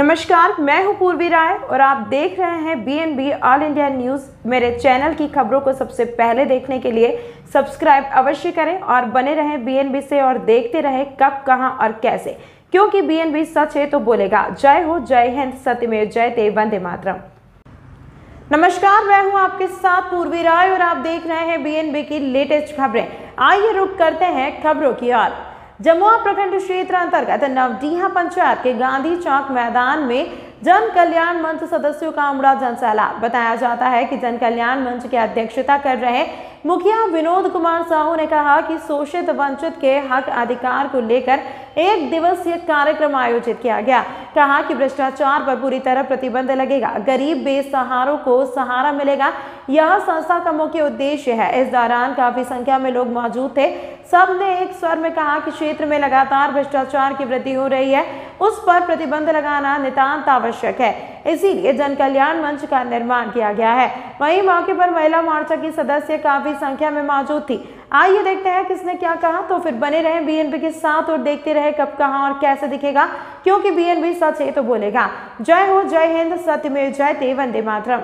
नमस्कार, मैं हूं पूर्वी राय और आप देख रहे हैं BNB ऑल इंडिया न्यूज। मेरे चैनल की खबरों को सबसे पहले देखने के लिए सब्सक्राइब अवश्य करें और बने रहें BNB से और देखते रहें कब, कहां और कैसे, क्योंकि BNB सच है तो बोलेगा। जय हो, जय हिंद, सत्यमेव जयते, वंदे मातरम। नमस्कार, मैं हूं आपके साथ पूर्वी राय और आप देख रहे हैं BNB की लेटेस्ट खबरें। आइए रुक करते हैं खबरों की ओर। जमुआ प्रखंड क्षेत्र अंतर्गत नवडीहा पंचायत के गांधी चौक मैदान में जन कल्याण मंच सदस्यों का उमड़ा जनसैलाब। बताया जाता है कि जन कल्याण मंच की अध्यक्षता कर रहे मुखिया विनोद कुमार साहू ने कहा कि शोषित वंचित के हक अधिकार को लेकर एक दिवसीय कार्यक्रम आयोजित किया गया। कहा कि भ्रष्टाचार पर पूरी तरह प्रतिबंध लगेगा, गरीब बेसहारों को सहारा मिलेगा, यह संस्था का मुख्य उद्देश्य है। इस दौरान काफी संख्या में लोग मौजूद थे। सबने एक स्वर में कहा कि क्षेत्र में लगातार भ्रष्टाचार की वृद्धि हो रही है, उस पर प्रतिबंध लगाना नितांत आवश्यक है, इसीलिए जन कल्याण मंच का निर्माण किया गया है। वहीं मौके पर महिला मोर्चा की सदस्य काफी संख्या में मौजूद थी। आइए देखते हैं किसने क्या कहा, तो फिर बने रहे BNB के साथ और देखते रहे कब, कहां और कैसे दिखेगा, क्योंकि BNB सच है तो बोलेगा। जय हो, जय हिंद, सत्यमेव जयते, वंदे मातरम।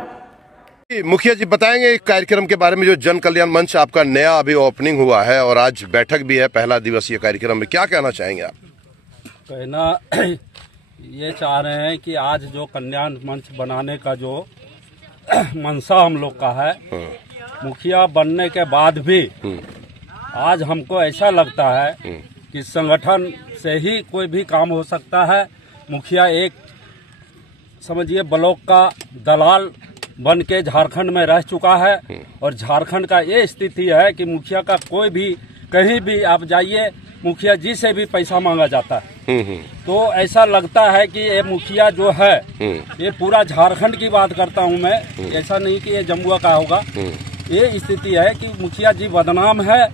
मुखिया जी बताएंगे कार्यक्रम के बारे में, जो जन कल्याण मंच आपका नया अभी ओपनिंग हुआ है और आज बैठक भी है, पहला दिवसीय कार्यक्रम में, क्या कहना चाहेंगे आप? कहना ये चाह रहे हैं कि आज जो कल्याण मंच बनाने का जो मनसा हम लोग का है, मुखिया बनने के बाद भी आज हमको ऐसा लगता है कि संगठन से ही कोई भी काम हो सकता है। मुखिया एक समझिए ब्लॉक का दलाल बन के झारखंड में रह चुका है और झारखंड का ये स्थिति है कि मुखिया का कोई भी कहीं भी आप जाइए, मुखिया जी से भी पैसा मांगा जाता है। तो ऐसा लगता है कि ये मुखिया जो है, ये पूरा झारखंड की बात करता हूँ मैं, ऐसा नहीं कि ये जमुआ का होगा। ये स्थिति है कि मुखिया जी बदनाम है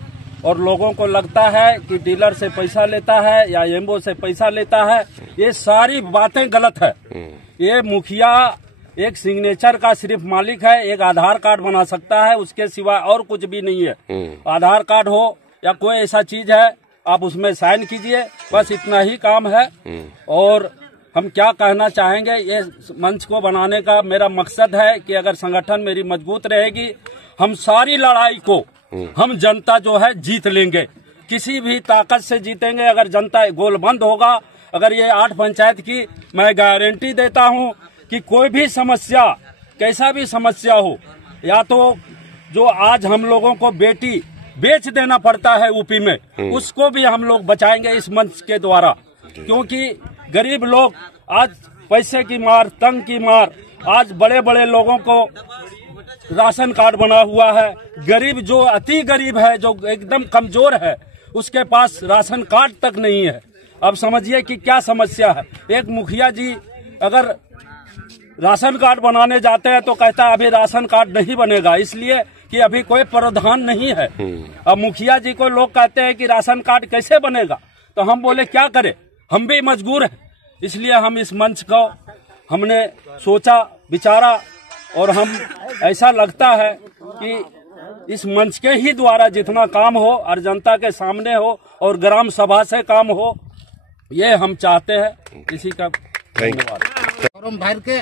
और लोगों को लगता है कि डीलर से पैसा लेता है या एम्बो से पैसा लेता है। ये सारी बातें गलत है। ये मुखिया एक सिग्नेचर का सिर्फ मालिक है, एक आधार कार्ड बना सकता है, उसके सिवा और कुछ भी नहीं है। आधार कार्ड हो या कोई ऐसा चीज है, आप उसमें साइन कीजिए, बस इतना ही काम है। और हम क्या कहना चाहेंगे, ये मंच को बनाने का मेरा मकसद है कि अगर संगठन मेरी मजबूत रहेगी, हम सारी लड़ाई को हम जनता जो है जीत लेंगे, किसी भी ताकत से जीतेंगे। अगर जनता गोलबंद होगा, अगर ये 8 पंचायत की मैं गारंटी देता हूँ कि कोई भी समस्या, कैसा भी समस्या हो, या तो जो आज हम लोगों को बेटी बेच देना पड़ता है यूपी में, उसको भी हम लोग बचाएंगे इस मंच के द्वारा। क्योंकि गरीब लोग आज पैसे की मार, तंग की मार, आज बड़े बड़े लोगों को राशन कार्ड बना हुआ है। गरीब जो अति गरीब है, जो एकदम कमजोर है, उसके पास राशन कार्ड तक नहीं है। अब समझिए कि क्या समस्या है। एक मुखिया जी अगर राशन कार्ड बनाने जाते हैं तो कहता है अभी राशन कार्ड नहीं बनेगा, इसलिए कि अभी कोई प्रावधान नहीं है। अब मुखिया जी को लोग कहते हैं कि राशन कार्ड कैसे बनेगा, तो हम बोले क्या करें, हम भी मजबूर हैं। इसलिए हम इस मंच को हमने सोचा, विचारा, और हम ऐसा लगता है कि इस मंच के ही द्वारा जितना काम हो और जनता के सामने हो और ग्राम सभा से काम हो, ये हम चाहते हैं। इसी का धन्यवाद। भर के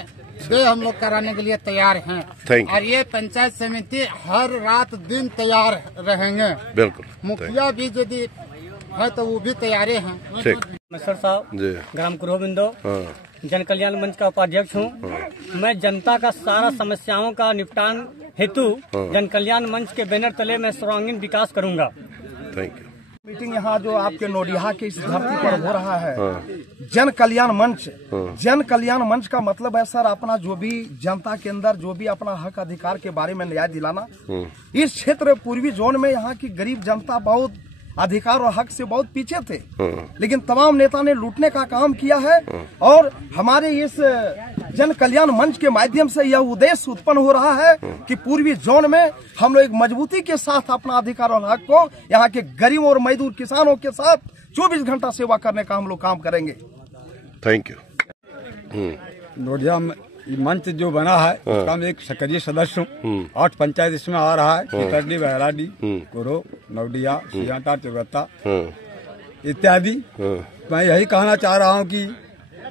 हम लोग कराने के लिए तैयार हैं और ये पंचायत समिति हर रात दिन तैयार रहेंगे। बिल्कुल, मुखिया भी यदि है तो वो भी तैयार हैं। मिस्टर साहब, ग्राम कुरोबिंदो जन कल्याण मंच का उपाध्यक्ष हूँ। मैं जनता का सारा समस्याओं का निपटान हेतु जन कल्याण मंच के बैनर तले में सर्वांगीण विकास करूँगा। Thank you. मीटिंग यहाँ जो आपके नोडिया के इस धरती पर हो रहा है, जन कल्याण मंच। जन कल्याण मंच का मतलब है सर, अपना जो भी जनता के अंदर जो भी अपना हक अधिकार के बारे में न्याय दिलाना। इस क्षेत्र पूर्वी जोन में यहाँ की गरीब जनता बहुत अधिकार और हक से बहुत पीछे थे, लेकिन तमाम नेता ने लूटने का काम किया है। और हमारे इस जन कल्याण मंच के माध्यम से यह उद्देश्य उत्पन्न हो रहा है कि पूर्वी जोन में हम लोग एक मजबूती के साथ अपना अधिकार और हक को यहाँ के गरीब और मजदूर किसानों के साथ 24 घंटा सेवा करने का हम लोग काम करेंगे। Thank you. नोडिया मंच जो बना है उसका मैं एक सक्रिय सदस्य हूँ। 8 पंचायत इसमें आ रहा है, चितरडी, बहराडी, कुरो, नवडिया, सियाटा, चौगत्ता इत्यादि। मैं यही कहना चाह रहा हूँ कि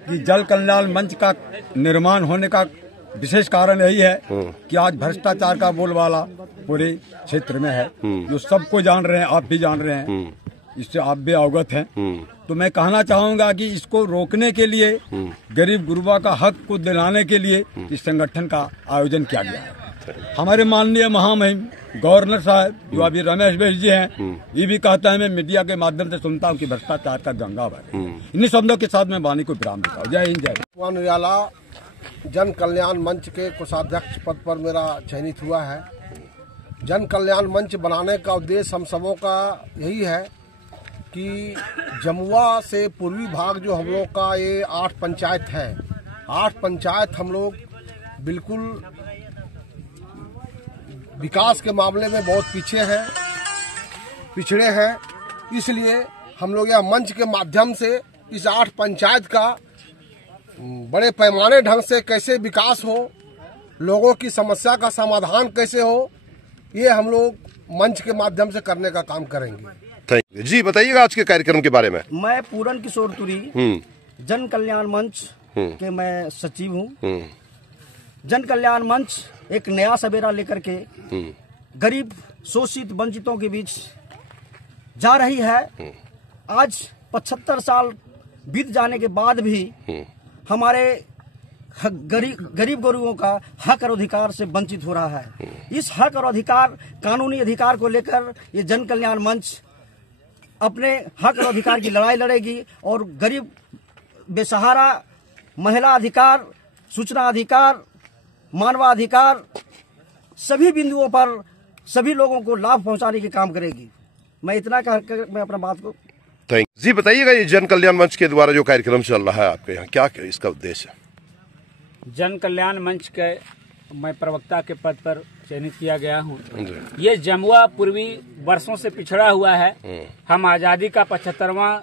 कि जल कल्याण मंच का निर्माण होने का विशेष कारण यही है कि आज भ्रष्टाचार का बोलबाला पूरे क्षेत्र में है, जो सबको जान रहे हैं, आप भी जान रहे हैं, इससे आप भी अवगत हैं। तो मैं कहना चाहूंगा कि इसको रोकने के लिए, गरीब गुरबा का हक को दिलाने के लिए इस संगठन का आयोजन किया गया है। हमारे माननीय महामहिम गवर्नर साहब जो अभी रमेश बैस जी हैं, ये भी कहता है, मैं मीडिया के माध्यम से सुनता हूँ कि भ्रष्टाचार का गंगा है। इन्हीं शब्दों के साथ मैं वाणी को विराम देता हूँ। जय हिंद, जय वन निराला जन कल्याण मंच के कोषाध्यक्ष पद पर मेरा चयनित हुआ है। जन कल्याण मंच बनाने का उद्देश्य हम सबों का यही है कि जमुआ से पूर्वी भाग जो हम लोग का ये 8 पंचायत है, 8 पंचायत हम लोग बिल्कुल विकास के मामले में बहुत पिछड़े हैं। इसलिए हम लोग यह मंच के माध्यम से इस 8 पंचायत का बड़े पैमाने ढंग से कैसे विकास हो, लोगों की समस्या का समाधान कैसे हो, ये हम लोग मंच के माध्यम से करने का काम करेंगे। थैंक यू जी। बताइएगा आज के कार्यक्रम के बारे में। मैं पूरन किशोर तुरी जन कल्याण मंच के मैं सचिव हूँ। जन कल्याण मंच एक नया सवेरा लेकर के गरीब शोषित वंचितों के बीच जा रही है। आज 75 साल बीत जाने के बाद भी हमारे गरीब गरीबों का हक और अधिकार से वंचित हो रहा है। इस हक और अधिकार, कानूनी अधिकार को लेकर ये जन कल्याण मंच अपने हक और अधिकार की लड़ाई लड़ेगी और गरीब, बेसहारा, महिला अधिकार, सूचना अधिकार, मानवाधिकार, सभी बिंदुओं पर सभी लोगों को लाभ पहुंचाने के काम करेगी। मैं इतना कहकर मैं अपना बात को थैंक जी। बताइएगा ये जन कल्याण मंच के द्वारा जो कार्यक्रम चल रहा है आपके यहाँ, क्या इसका उद्देश्य है? जन कल्याण मंच के मैं प्रवक्ता के पद पर चयनित किया गया हूँ। ये जमुआ पूर्वी वर्षों से पिछड़ा हुआ है। हम आजादी का 75वां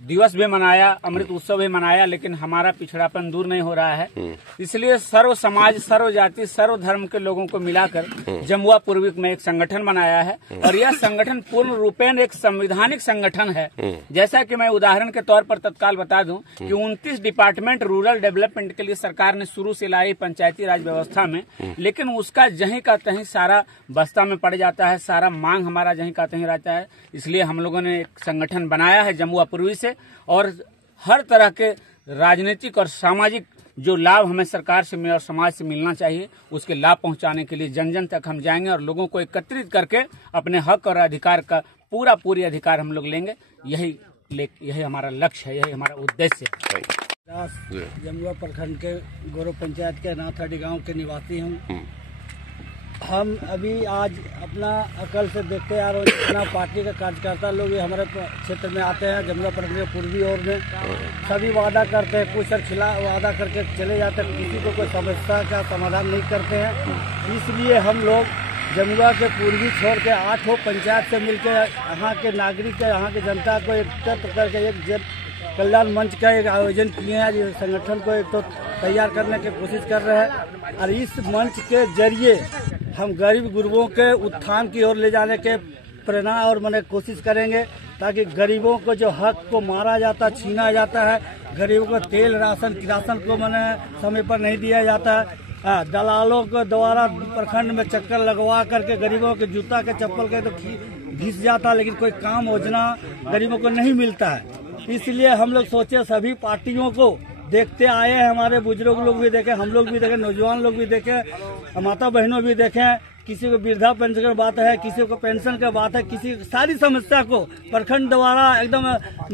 दिवस भी मनाया, अमृत उत्सव भी मनाया, लेकिन हमारा पिछड़ापन दूर नहीं हो रहा है। इसलिए सर्व समाज, सर्व जाति, सर्व धर्म के लोगों को मिलाकर जमुआ पूर्वी में एक संगठन बनाया है और यह संगठन पूर्ण रूपेण एक संवैधानिक संगठन है। जैसा कि मैं उदाहरण के तौर पर तत्काल बता दूं कि 29 डिपार्टमेंट रूरल डेवलपमेंट के लिए सरकार ने शुरू से लाई पंचायती राज व्यवस्था में, लेकिन उसका जहीं का तहीं सारा बस्ता में पड़ जाता है, सारा मांग हमारा जहीं का तहीं रहता है। इसलिए हम लोगों ने एक संगठन बनाया है जमुआ पूर्वी से, और हर तरह के राजनीतिक और सामाजिक जो लाभ हमें सरकार से और समाज से मिलना चाहिए, उसके लाभ पहुंचाने के लिए जन जन तक हम जाएंगे और लोगों को एकत्रित करके अपने हक और अधिकार का पूरी अधिकार हम लोग लेंगे। यही हमारा लक्ष्य है, यही हमारा उद्देश्य है। जमुआ प्रखंड के गौरव पंचायत के नाथाडी गांव के निवासी हूँ। हम अभी आज अपना अकल से देखते आ रहे हैं, जितना पार्टी का कार्यकर्ता लोग हमारे क्षेत्र में आते हैं, जमुआ प्रखंड के पूर्वी ओर में सभी वादा करते हैं, कुछ खिलाफ वादा करके चले जाते हैं, किसी को कोई समस्या का समाधान नहीं करते हैं। इसलिए हम लोग जमुआ के पूर्वी छोड़ के 8 पंचायत से मिलकर यहाँ के नागरिक, यहाँ की जनता को एकत्र करके एक जन कल्याण मंच का एक आयोजन किए हैं। इस संगठन को एक तो तैयार करने की कोशिश कर रहे हैं और इस मंच के जरिए हम गरीब गुरबों के उत्थान की ओर ले जाने के प्रेरणा और मैंने कोशिश करेंगे, ताकि गरीबों को जो हक को मारा जाता, छीना जाता है, गरीबों को तेल, राशन, किरासन को मैंने समय पर नहीं दिया जाता है, दलालों के द्वारा प्रखंड में चक्कर लगवा करके गरीबों के जूता के चप्पल के तो घिस जाता, लेकिन कोई काम योजना गरीबों को नहीं मिलता है। इसलिए हम लोग सोचे सभी पार्टियों को देखते आए हैं, हमारे बुजुर्ग लोग भी देखें, हम लोग भी देखें, नौजवान लोग भी देखें, माता बहनों भी देखें, किसी को वृद्धा पेंशन की बात है, किसी को पेंशन की बात है, किसी सारी समस्या को प्रखंड द्वारा एकदम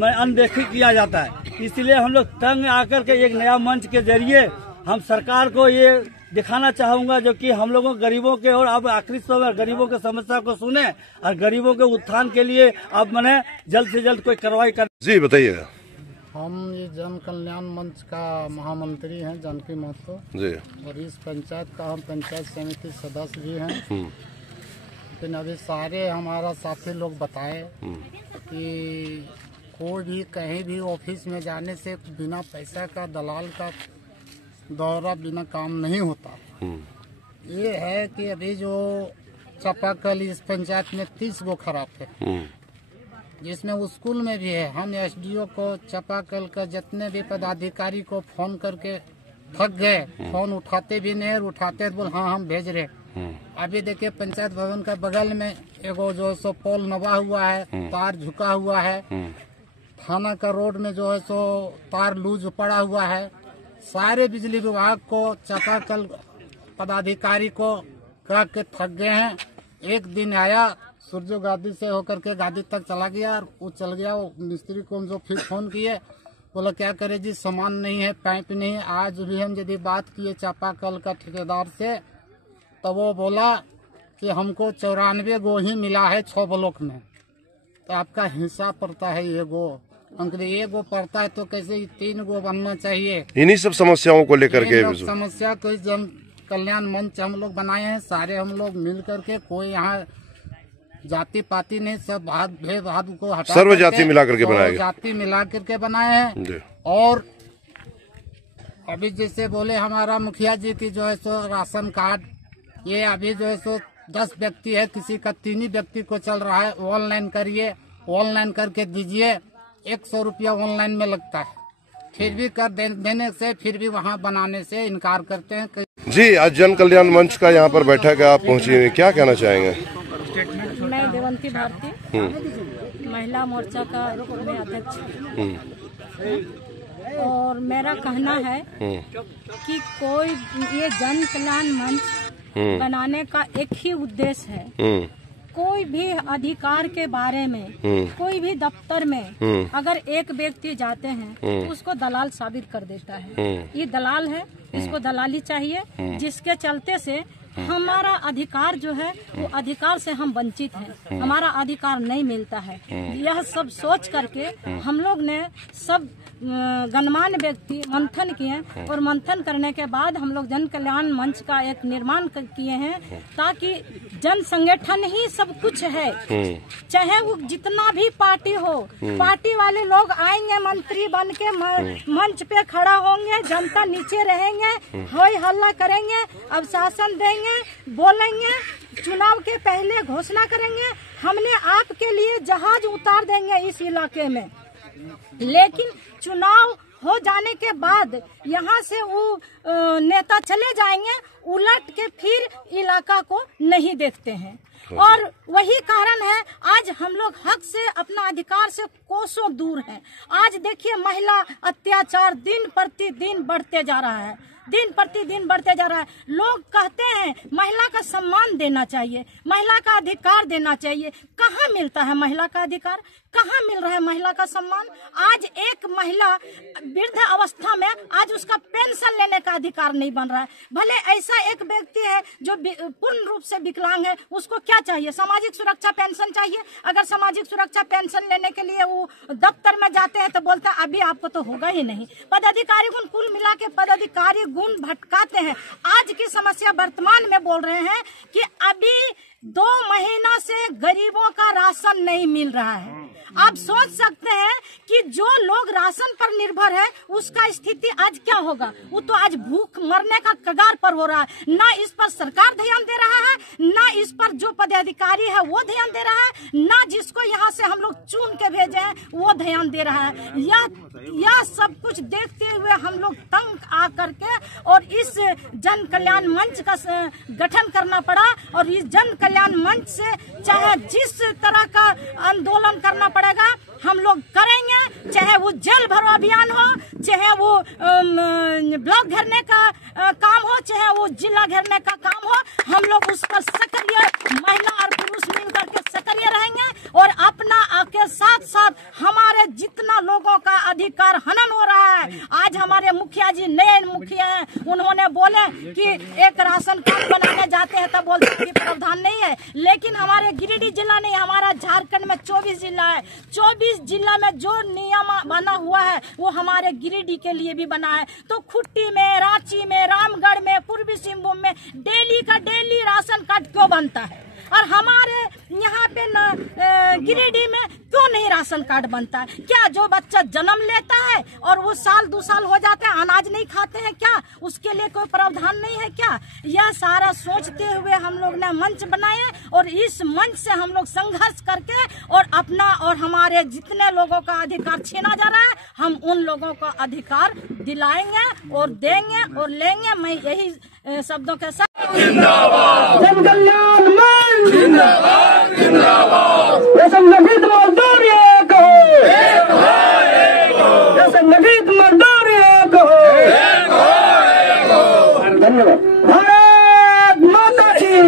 अनदेखी किया जाता है। इसलिए हम लोग तंग आकर के एक नया मंच के जरिए हम सरकार को ये दिखाना चाहूंगा, जो कि हम लोगों गरीबों के और अब आखिरी समय गरीबों के समस्या को सुने और गरीबों के उत्थान के लिए अब मैंने जल्द से जल्द कोई कार्रवाई कर। जी बताइएगा। हम ये जन कल्याण मंच का महामंत्री हैं जानकी महतो जी, और इस पंचायत का हम पंचायत समिति सदस्य भी हैं। लेकिन अभी सारे हमारा साथी लोग बताए कि कोई भी कहीं भी ऑफिस में जाने से बिना पैसा का दलाल का दौरा बिना काम नहीं होता। ये है कि अभी जो चापाकल इस पंचायत में 30 गो खराब है, जिसमें स्कूल में भी है। हम एसडीओ को चापाकल का जितने भी पदाधिकारी को फोन करके थक गए, फोन उठाते भी नहीं, उठाते तो बोल हाँ हम भेज रहे। अभी देखिए पंचायत भवन का बगल में एगो जो है सो पोल नवा हुआ है, तार झुका हुआ है। थाना का रोड में जो है सो तार लूज पड़ा हुआ है। सारे बिजली विभाग को चापाकल पदाधिकारी को कह के थक गए हैं। एक दिन आया सूर्य गादी से होकर के गादी तक चला गया और वो चल गया। वो मिस्त्री को जो फिर फोन किए, बोला क्या करे जी, सामान नहीं है, पाइप नहीं है। आज भी हम यदि बात किए चापाकल का ठेकेदार से तो वो बोला कि हमको 94 गो ही मिला है 6 ब्लॉक में। तो आपका हिसाब पड़ता है ये गो अंक, ये गो पड़ता है तो कैसे 3 गो बनना चाहिए। इन्हीं सब समस्याओं को लेकर के समस्या कोई जन कल्याण मंच हम लोग बनाए हैं, सारे हम लोग मिल करके, कोई यहाँ जाति पाति नहीं, सब भेदभाव को हटा सर्व जाति मिला करके बनाए, जाति मिला करके बनाए हैं। और अभी जैसे बोले हमारा मुखिया जी की जो है सो राशन कार्ड, ये अभी जो है सो 10 व्यक्ति है, किसी का 3 ही व्यक्ति को चल रहा है। ऑनलाइन करिए, ऑनलाइन करके दीजिए, 100 रुपया ऑनलाइन में लगता है, फिर भी कर देने से फिर भी वहाँ बनाने से इनकार करते हैं। जी, आज जन कल्याण मंच का यहाँ पर बैठक है, आप पहुँची हुई, क्या कहना चाहेंगे? मैं देवंती भारती, महिला मोर्चा का मैं अध्यक्ष और मेरा कहना है कि कोई ये जन कल्याण मंच बनाने का एक ही उद्देश्य है। कोई भी अधिकार के बारे में कोई भी दफ्तर में अगर एक व्यक्ति जाते हैं उसको दलाल साबित कर देता है। ये दलाल है, इसको दलाली चाहिए, जिसके चलते से हमारा अधिकार जो है वो अधिकार से हम वंचित हैं, हमारा अधिकार नहीं मिलता है। यह सब सोच करके हम लोग ने सब गणमान्य व्यक्ति मंथन किए और मंथन करने के बाद हम लोग जन कल्याण मंच का एक निर्माण किए हैं, ताकि जन संगठन ही सब कुछ है। चाहे वो जितना भी पार्टी हो, पार्टी वाले लोग आएंगे, मंत्री बन के मंच पे खड़ा होंगे, जनता नीचे रहेंगे, होय हल्ला करेंगे, अब शासन देंगे, बोलेंगे, चुनाव के पहले घोषणा करेंगे हमने आपके लिए जहाज उतार देंगे इस इलाके में। लेकिन चुनाव हो जाने के बाद यहाँ से वो नेता चले जाएंगे, उलट के फिर इलाका को नहीं देखते हैं। और वही कारण है आज हम लोग हक से, अपना अधिकार से कोसों दूर हैं। आज देखिए महिला अत्याचार दिन प्रतिदिन बढ़ते जा रहा है, दिन प्रतिदिन बढ़ते जा रहा है। लोग कहते हैं महिला का सम्मान देना चाहिए, महिला का अधिकार देना चाहिए। कहाँ मिलता है महिला का अधिकार, कहाँ मिल रहा है महिला का सम्मान? आज एक महिला वृद्ध अवस्था में आज उसका पेंशन लेने का अधिकार नहीं बन रहा है। भले ऐसा एक व्यक्ति है जो पूर्ण रूप से विकलांग है, उसको क्या चाहिए? सामाजिक सुरक्षा पेंशन चाहिए। अगर सामाजिक सुरक्षा पेंशन लेने के लिए वो दफ्तर में जाते हैं तो बोलते हैं अभी आपको तो होगा ही नहीं। पदाधिकारी गुण कुल मिला के पदाधिकारी गुण भटकाते हैं। आज की समस्या वर्तमान में बोल रहे हैं कि अभी 2 महीना से गरीबों का राशन नहीं मिल रहा है। आप सोच सकते हैं कि जो लोग राशन पर निर्भर है उसका स्थिति आज क्या होगा। वो तो आज भूख मरने का कगार पर हो रहा है। ना इस पर सरकार ध्यान दे रहा है, ना इस पर जो पदाधिकारी है वो ध्यान दे रहा है, ना जिसको यहाँ से हम लोग चुन के भेजे हैं वो ध्यान दे रहा है। यह सब कुछ देखते हुए हम लोग तंग आ करके और इस जन कल्याण मंच का गठन करना पड़ा। और इस जन कल्याण मंच से चाहे जिस तरह का आंदोलन करना पड़ेगा हम लोग करेंगे, चाहे वो जेल भरो अभियान हो, चाहे वो ब्लॉक घेरने का काम हो, चाहे वो जिला घेरने का काम हो। हम लोग उस पर सक्रिय महिला और पुरुष मिलकर के सक्रिय रहेंगे और अपना के साथ साथ हमारे जितना लोगों का अधिकार हनन हो रहा है। आज हमारे मुखिया जी नए मुखिया हैं, उन्होंने बोले कि एक राशन कार्ड बनाने जाते हैं तब बोलते हैं कि प्रावधान नहीं है। लेकिन हमारे गिरिडीह जिला नहीं, हमारा झारखंड में 24 जिला है। 24 जिला में जो नियम बना हुआ है वो हमारे गिरिडीह के लिए भी बना है। तो खुट्टी में, रांची में, रामगढ़ में, पूर्वी सिंहभूम में डेली का डेली राशन कार्ड क्यों बनता है? और हमारे यहाँ पे गिरिडीह में क्यों नहीं राशन कार्ड बनता है? क्या जो बच्चा जन्म लेता है और वो साल 2 साल हो जाते हैं अनाज नहीं खाते हैं क्या? उसके लिए कोई प्रावधान नहीं है क्या? यह सारा सोचते हुए हम लोग ने मंच बनाए और इस मंच से हम लोग संघर्ष करके और अपना और हमारे जितने लोगों का अधिकार छीना जा रहा है हम उन लोगों का अधिकार दिलाएंगे और देंगे और लेंगे। मैं यही शब्दों के साथ जन कल्याण मंच जिंदाबाद जिंदाबाद। असंगठित मजदूर एक हो, असंगठित मजदूर एक हो। धन्यवाद। भारत माता की,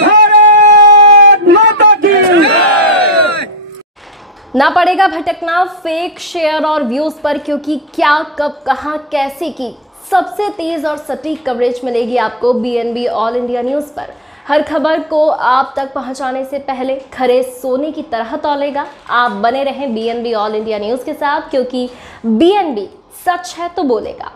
भारत माता की। ना पड़ेगा भटकना फेक शेयर और व्यूज पर, क्योंकि क्या कब कहां कैसे की सबसे तेज और सटीक कवरेज मिलेगी आपको BNB ऑल इंडिया न्यूज़ पर। हर खबर को आप तक पहुंचाने से पहले खरे सोने की तरह तौलेगा। आप बने रहें BNB ऑल इंडिया न्यूज़ के साथ, क्योंकि BNB सच है तो बोलेगा।